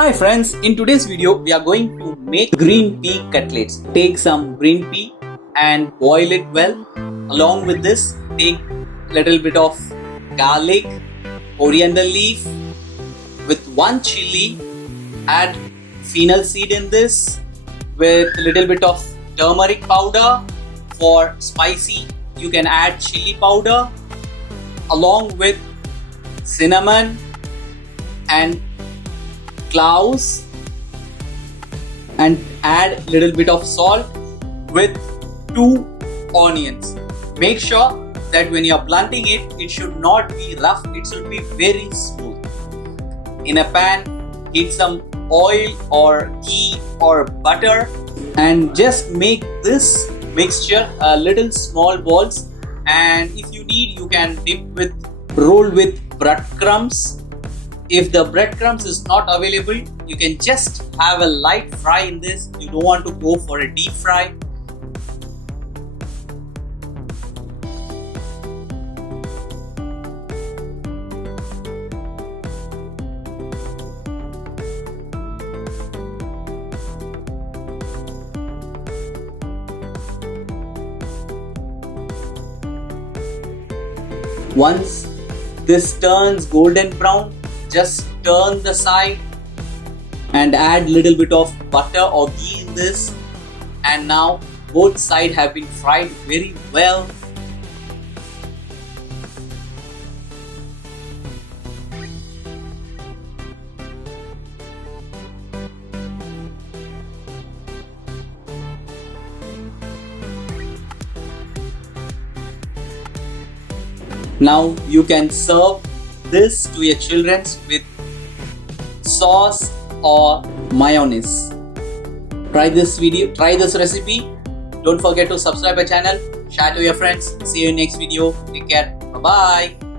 Hi friends, in today's video we are going to make green pea cutlets. Take some green pea and boil it well. Along with this, take little bit of garlic, coriander leaf with one chili, add fennel seed in this with a little bit of turmeric powder. For spicy, you can add chili powder along with cinnamon and cloves, and add little bit of salt with 2 onions. Make sure that when you are blending it, it should not be rough, it should be very smooth. In a pan, heat some oil or ghee or butter and just make this mixture a little small balls, and if you need you can roll with breadcrumbs. If the breadcrumbs is not available, you can just have a light fry in this. You don't want to go for a deep fry. Once this turns golden brown, just turn the side and add little bit of butter or ghee in this, and now both sides have been fried very well. Now you can serve this to your children with sauce or mayonnaise. Try this recipe. Don't forget to subscribe our channel, share to your friends. See you in next video. Take care. Bye bye.